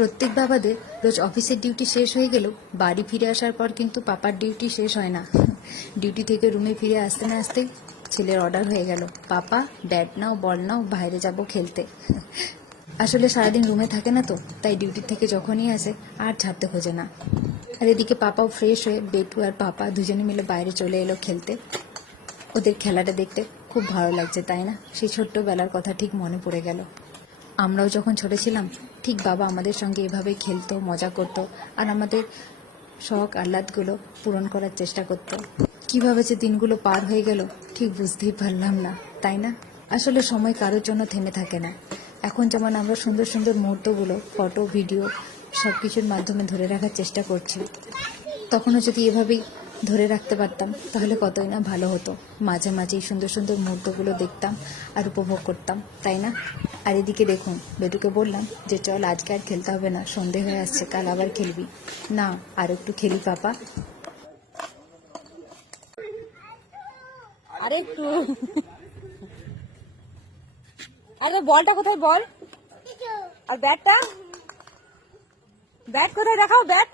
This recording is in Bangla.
প্রত্যেক বাবাদের রোজ অফিসের ডিউটি শেষ হয়ে গেলেও বাড়ি ফিরে আসার পর কিন্তু পাপার ডিউটি শেষ হয় না। ডিউটি থেকে রুমে ফিরে আসতে না আসতেই ছেলের অর্ডার হয়ে গেল, পাপা ব্যাট নাও, বল নাও, বাইরে যাব খেলতে। আসলে সারাদিন রুমে থাকে না তো, তাই ডিউটি থেকে যখনই আসে আর ছাড়তে খোঁজে না। আর এদিকে পাপাও ফ্রেশ হয়ে বেটু আর পাপা দুজনে মিলে বাইরে চলে এলো খেলতে। ওদের খেলাটা দেখতে খুব ভালো লাগছে, তাই না? সেই ছোট্টবেলার কথা ঠিক মনে পড়ে গেল। আমরাও যখন ছোট ছিলাম ঠিক বাবা আমাদের সঙ্গে এভাবে খেলতো, মজা করতো আর আমাদের শখ আহ্লাদগুলো পূরণ করার চেষ্টা করতো। কিভাবে যে দিনগুলো পার হয়ে গেল ঠিক বুঝতেই পারলাম না, তাই না? আসলে সময় কারোর জন্য থেমে থাকে না। এখন যেমন আমরা সুন্দর সুন্দর মুহূর্তগুলো ফটো, ভিডিও সব কিছুর মাধ্যমে ধরে রাখার চেষ্টা করছি, তখনও যদি এভাবেই ধরে রাখতে পারতাম তাহলে কতই না ভালো হতো। মাঝে মাঝে এই সুন্দর সুন্দর মুহূর্তগুলো দেখতাম আর উপভোগ করতাম, তাই না? আর এদিকে দেখুন, বেটুকে বললাম যে চল আজকে আর খেলতে হবে না, সন্ধে হয়ে আসছে, কাল আবার খেলবি। না, আর একটু খেলি পাপা। আরে একটু, আরে বলটা কোথায় বল, আর ব্যাটটা, ব্যাট কোথায় দেখাও, ব্যাট।